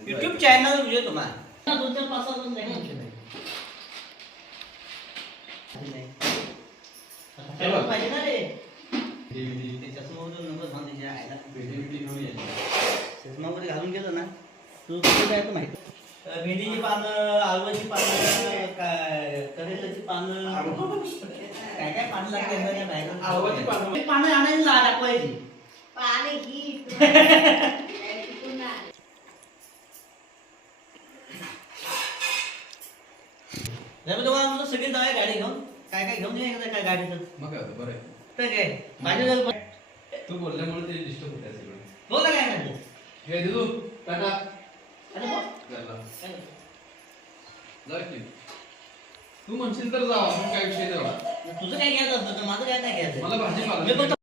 YouTube channel म्हणजे तुम्हाला दोन चार पाच सहा नाही पाहिजे ना रे त्याच्यासमोर नंबर सांग त्याच्या आयला चष्मा वगैरे घालून गेलं ना तू कुठे काय तर माहिती भेंडीची पानं आलूची पानं काय करेलाची पानं काय काय पानं लागते बाहेर आलूची पानं आणायला दाखवायची पाणी ही सगळी जाऊया गाडी घेऊन काय काय घेऊन ये काय गाडीचं मग काय होतं बरं आहे. तर काय माझ्या तू बोलल्यामुळे ते डिस्टर्ब होत आहे सगळं. बोला काय म्हणते हे दिदू टाटा अरे बोल. झाला जा की तू म्हणशील तर जावा मग काय विषय नाही. तुझं काय घ्यायचं असतं माझं काय नाही घ्यायचं मला भाजी पाला मी फक्त